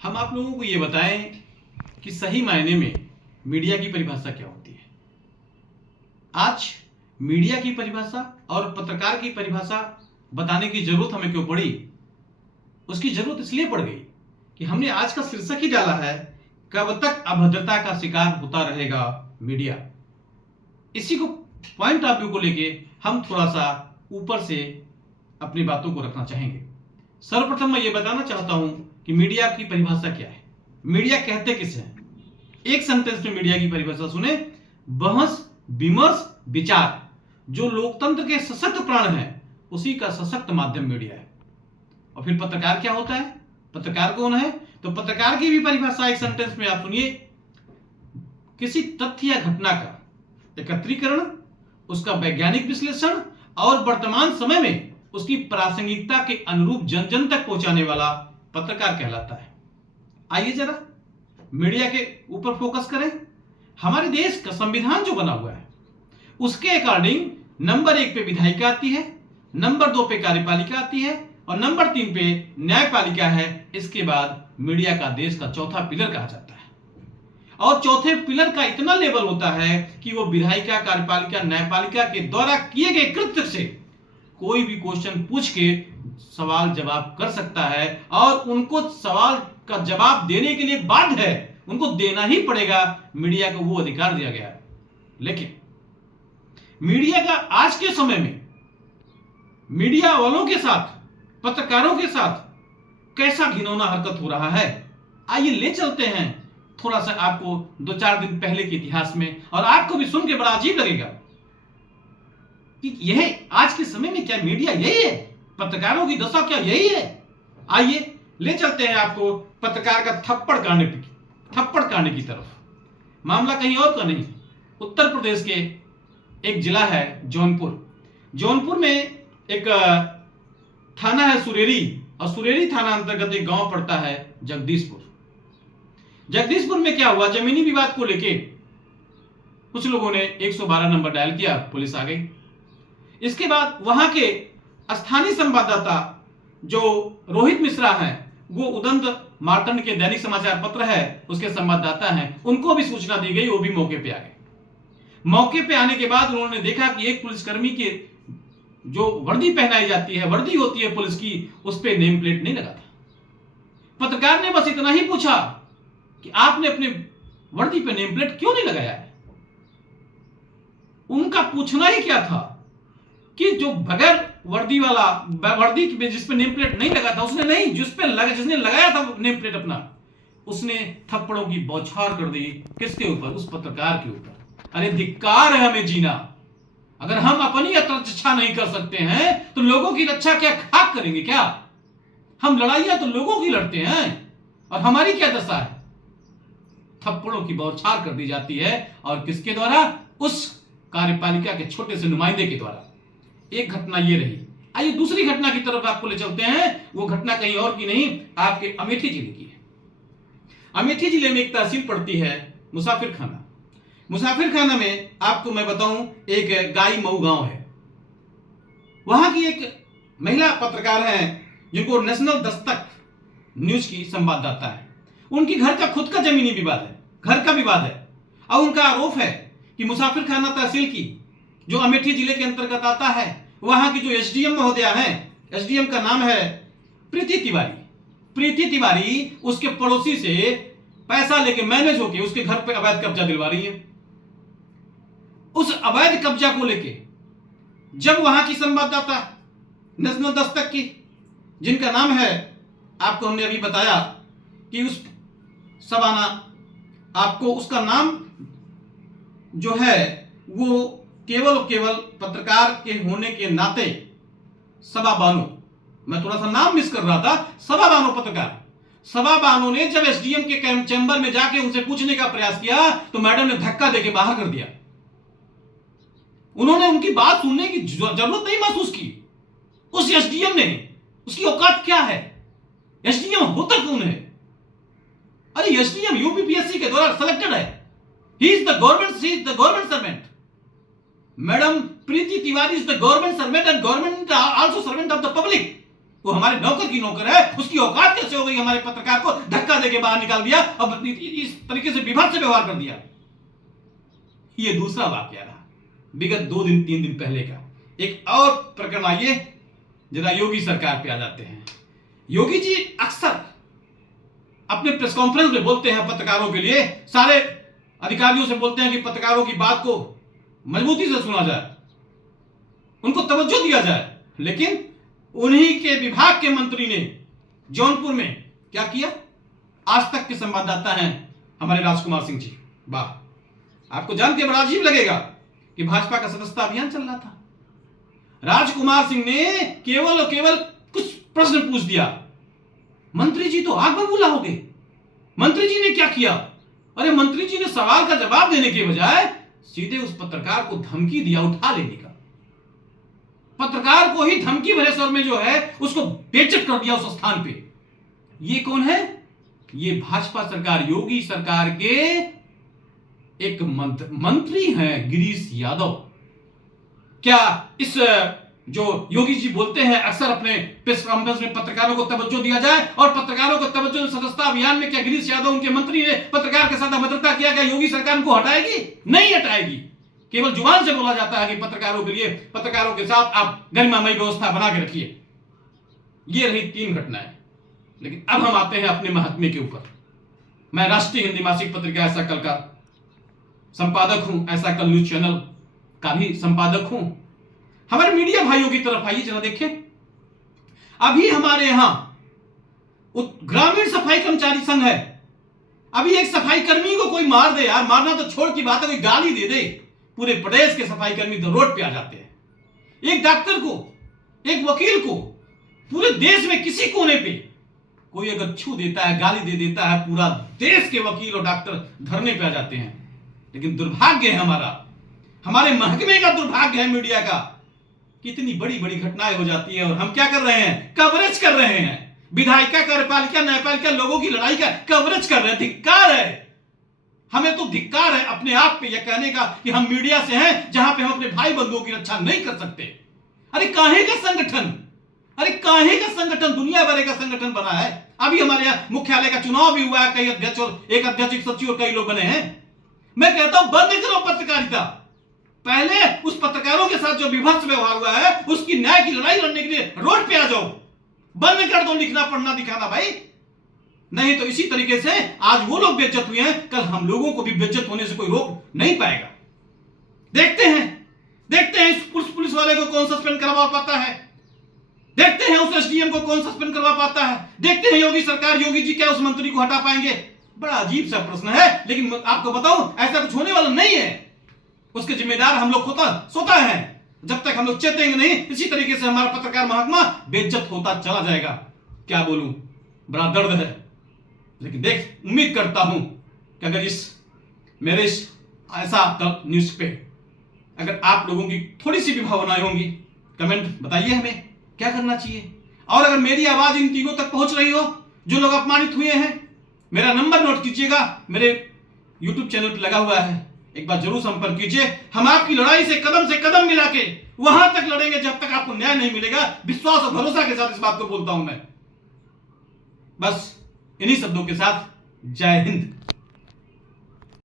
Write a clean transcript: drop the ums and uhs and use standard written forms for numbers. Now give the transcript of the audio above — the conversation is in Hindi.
हम आप लोगों को ये बताएं कि सही मायने में मीडिया की परिभाषा क्या होती है। आज मीडिया की परिभाषा और पत्रकार की परिभाषा बताने की जरूरत हमें क्यों पड़ी? उसकी जरूरत इसलिए पड़ गई कि हमने आज का शीर्षक ही डाला है, कब तक अभद्रता का शिकार होता रहेगा मीडिया। इसी को पॉइंट ऑफ व्यू को लेके हम थोड़ा सा ऊपर से अपनी बातों को रखना चाहेंगे। सर्वप्रथम मैं ये बताना चाहता हूं कि मीडिया की परिभाषा क्या है, मीडिया कहते किसे हैं। एक सेंटेंस में मीडिया की परिभाषा सुने, बहस विमर्श विचार, जो लोकतंत्र के सशक्त प्राण हैं उसी का सशक्त माध्यम मीडिया है। और फिर पत्रकार क्या होता है, पत्रकार कौन है? तो पत्रकार की भी परिभाषा एक सेंटेंस में आप सुनिए, किसी तथ्य या घटना का एकत्रीकरण, उसका वैज्ञानिक विश्लेषण और वर्तमान समय में उसकी प्रासंगिकता के अनुरूप जन जन तक पहुंचाने वाला पत्रकार कहलाता है। आइए जरा मीडिया के ऊपर फोकस करें। हमारे देश का संविधान जो बना हुआ है उसके अकॉर्डिंग नंबर 1 पे विधायिका आती है, नंबर 2 पे कार्यपालिका आती है और नंबर 3 पे न्यायपालिका है। इसके बाद मीडिया का देश का चौथा पिलर कहा जाता है। और चौथे पिलर का इतना लेवल होता है कि वो विधायिका, कार्यपालिका, न्यायपालिका के द्वारा किए गए कृत्य से कोई भी क्वेश्चन पूछ के सवाल जवाब कर सकता है और उनको सवाल का जवाब देने के लिए बाध्य है, उनको देना ही पड़ेगा। मीडिया को वो अधिकार दिया गया है। लेकिन मीडिया का आज के समय में मीडिया वालों के साथ, पत्रकारों के साथ कैसा घिनौना हरकत हो रहा है, आइए ले चलते हैं थोड़ा सा आपको 2-4 दिन पहले के इतिहास में, और आपको भी सुन के बड़ा अजीब लगेगा कि यह आज के समय में क्या मीडिया यही है, पत्रकारों की दशा क्या यही है। आइए ले चलते हैं आपको पत्रकार का थप्पड़ कांड की तरफ। मामला कहीं और का नहीं, उत्तर प्रदेश के एक जिला है जौनपुर में एक थाना है सुरेरी, और सुरेरी थाना अंतर्गत एक गांव पड़ता है जगदीशपुर में क्या हुआ, जमीनी विवाद को लेके कुछ लोगों ने 112 नंबर डायल किया, पुलिस आ गई। इसके बाद वहां के स्थानीय संवाददाता जो रोहित मिश्रा हैं, वो उदंत मार्तंड के दैनिक समाचार पत्र है उसके संवाददाता हैं, उनको भी सूचना दी गई, वो भी मौके पे आ गए। मौके पे आने के बाद उन्होंने देखा कि एक पुलिसकर्मी के जो वर्दी पहनाई जाती है, वर्दी होती है पुलिस की, उस पे नेम प्लेट नहीं लगा था। पत्रकार ने बस इतना ही पूछा कि आपने अपने वर्दी पे नेम प्लेट क्यों नहीं लगाया है। उनका पूछना ही क्या था कि जो बगैर वर्दी वाला, वर्दी जिस पे नेम प्लेट नहीं लगा था, उसने नहीं, जिसने लगाया था नेम प्लेट अपना, उसने थप्पड़ों की बौछार कर दी। किसके ऊपर? उस पत्रकार के ऊपर। अरे धिक्कार है हमें जीना। अगर हम अपनी रक्षा नहीं कर सकते हैं तो लोगों की रक्षा क्या खाक करेंगे क्या? हम लड़ाइयां तो लोगों की लड़ते हैं, और हमारी क्या दशा है? थप्पड़ों की बौछार कर दी जाती है, और किसके द्वारा? उस कार्यपालिका के छोटे से नुमाइंदे के द्वारा। एक घटना ये रही। आइए दूसरी घटना की तरफ आपको ले चलते हैं। वो घटना कहीं और की नहीं, आपके अमेठी जिले की है। अमेठी जिले में एक तहसील पड़ती है मुसाफिर खाना। मुसाफिर खाना में आपको मैं बताऊं, एक गाई मऊ गांव है। वहां की एक महिला पत्रकार है जिनको नेशनल दस्तक न्यूज की संवाददाता है। उनकी घर का खुद का जमीनी विवाद है, घर का विवाद है, और उनका आरोप है कि मुसाफिर खाना तहसील की जो अमेठी जिले के अंतर्गत आता है, वहां की जो एसडीएम महोदया है, एसडीएम का नाम है प्रीति तिवारी, उसके पड़ोसी से पैसा लेके मैनेज होके उसके घर पे अवैध कब्जा दिलवा रही है। उस अवैध कब्जा को लेके जब वहां की संवाददाता नेशनल दस्तक की, जिनका नाम है, आपको हमने अभी बताया कि उस सबाना, आपको उसका नाम जो है वो केवल पत्रकार के होने के नाते सबा बानो, मैं थोड़ा सा नाम मिस कर रहा था, सबा बानो पत्रकार। सबा बानो ने जब एसडीएम के चैम्बर में जाके उनसे पूछने का प्रयास किया तो मैडम ने धक्का देके बाहर कर दिया। उन्होंने उनकी बात सुनने की जरूरत नहीं महसूस की। उस एसडीएम ने, उसकी औकात क्या है? एसडीएम होता कौन है? अरे एसडीएम यूपीपीएससी के द्वारा सिलेक्टेड है। He is the government servant. Madam Preeti Tiwari is the government servant and government also servant of the public. वो हमारे नौकर की नौकर है, उसकी औकात कैसे हो गई हमारे पत्रकार को धक्का देके बाहर निकाल दिया और इस तरीके से विभत्स से व्यवहार कर दिया। ये दूसरा वाकया रहा विगत 2-3 दिन पहले का। एक और प्रकरण आइए, जरा योगी सरकार पे आ जाते हैं। योगी जी अक्सर अपने प्रेस कॉन्फ्रेंस में बोलते हैं पत्रकारों के लिए, सारे अधिकारियों से बोलते हैं कि पत्रकारों की बात को मजबूती से सुना जाए, उनको तवज्जो दिया जाए, लेकिन उन्हीं के विभाग के मंत्री ने जौनपुर में क्या किया? आज तक के संवाददाता हैं हमारे राजकुमार सिंह जी, वाह, आपको जान के बड़ा अजीब लगेगा कि भाजपा का सदस्यता अभियान चल रहा था, राजकुमार सिंह ने केवल और केवल कुछ प्रश्न पूछ दिया, मंत्री जी तो आग बबूला हो गए। मंत्री जी ने क्या किया? अरे मंत्री जी ने सवाल का जवाब देने के बजाय सीधे उस पत्रकार को धमकी दिया उठा लेने का। पत्रकार को ही धमकी भरे स्वर में जो है उसको बेइज्जत कर दिया उस स्थान पे। ये कौन है? ये भाजपा सरकार, योगी सरकार के एक मंत्री हैं गिरीश यादव। क्या इस जो योगी जी बोलते हैं अक्सर अपने प्रेस कॉन्फ्रेंस में पत्रकारों को तवज्जो दिया जाए और पत्रकारों को तवज्जो सदस्यता अभियान में क्या गिरीश यादव उनके मंत्री ने पत्रकार के साथ अभद्रता किया? क्या योगी सरकार उनको हटाएगी? नहीं हटाएगी। केवल जुबान से बोला जाता है कि पत्रकारों के लिए, पत्रकारों के साथ आप गरिमामयी व्यवस्था बना के रखिए। ये रही 3 घटनाएं। लेकिन अब हम आते हैं अपने महात्म्य के ऊपर। मैं राष्ट्रीय हिंदी मासिक पत्रिका ऐसा कल का संपादक हूं, ऐसा कल न्यूज चैनल का भी संपादक हूं। हमारे मीडिया भाइयों की तरफ आइए जरा देखें। अभी हमारे यहां ग्रामीण सफाई कर्मचारी संघ है, अभी एक सफाई कर्मी को कोई मार दे, यार मारना तो छोड़ की बात है, कोई गाली दे दे, पूरे प्रदेश के सफाई कर्मी तो रोड पे आ जाते हैं। एक डॉक्टर को, एक वकील को, पूरे देश में किसी कोने पे कोई अगर छू देता है, गाली दे देता है, पूरा देश के वकील और डॉक्टर धरने पे आ जाते हैं। लेकिन दुर्भाग्य है हमारे महकमे का दुर्भाग्य है मीडिया का, कितनी बड़ी बड़ी घटनाएं हो जाती है और हम क्या कर रहे हैं? कवरेज कर रहे हैं। विधायिका, कार्यपालिका, न्यायपालिका, लोगों की लड़ाई का कवरेज कर रहे हैं। धिक्कार है, हमें तो धिक्कार है अपने आप पे यह कहने का कि हम मीडिया से हैं जहां पे हम अपने भाई बंधुओं की रक्षा नहीं कर सकते। अरे काहे का संगठन, अरे काहे का संगठन, दुनिया भर का संगठन बना है। अभी हमारे यहाँ मुख्यालय का चुनाव भी हुआ है, कई अध्यक्ष और एक अध्यक्ष, एक सचिव और कई लोग बने हैं। मैं कहता हूं बंद करो पत्रकारिता। पहले उस पत्रकारों के साथ जो विभत्स व्यवहार हुआ है उसकी न्याय की लड़ाई लड़ने के लिए रोड पे आ जाओ, बंद कर दो लिखना पढ़ना दिखाना भाई। नहीं तो इसी तरीके से आज वो लोग बेइज्जत हुए हैं, कल हम लोगों को भी बेइज्जत होने से कोई रोक नहीं पाएगा। देखते हैं इस पुलिस वाले को कौन सस्पेंड करवा पाता है, देखते हैं उस एसडीएम को कौन सस्पेंड करवा पाता है, देखते हैं योगी सरकार, योगी जी क्या उस मंत्री को हटा पाएंगे। बड़ा अजीब सा प्रश्न है, लेकिन आपको बताऊं ऐसा कुछ होने वाला नहीं है। उसके जिम्मेदार हम लोग सोता है। जब तक हम लोग चेतेंगे नहीं, इसी तरीके से हमारा पत्रकार महकमा बेइज्जत होता चला जाएगा। क्या बोलूं, बड़ा दर्द है। लेकिन उम्मीद करता हूं कि अगर मेरे ऐसा न्यूज पे अगर आप लोगों की थोड़ी सी भी भावनाएं होंगी, कमेंट बताइए हमें क्या करना चाहिए। और अगर मेरी आवाज इन तीनों तक पहुंच रही हो, जो लोग अपमानित हुए हैं, मेरा नंबर नोट कीजिएगा, मेरे YouTube चैनल पर लगा हुआ है, एक बार जरूर संपर्क कीजिए। हम आपकी लड़ाई से कदम मिला के वहां तक लड़ेंगे जब तक आपको न्याय नहीं मिलेगा। विश्वास और भरोसा के साथ इस बात को बोलता हूं मैं। बस इन्हीं शब्दों के साथ जय हिंद।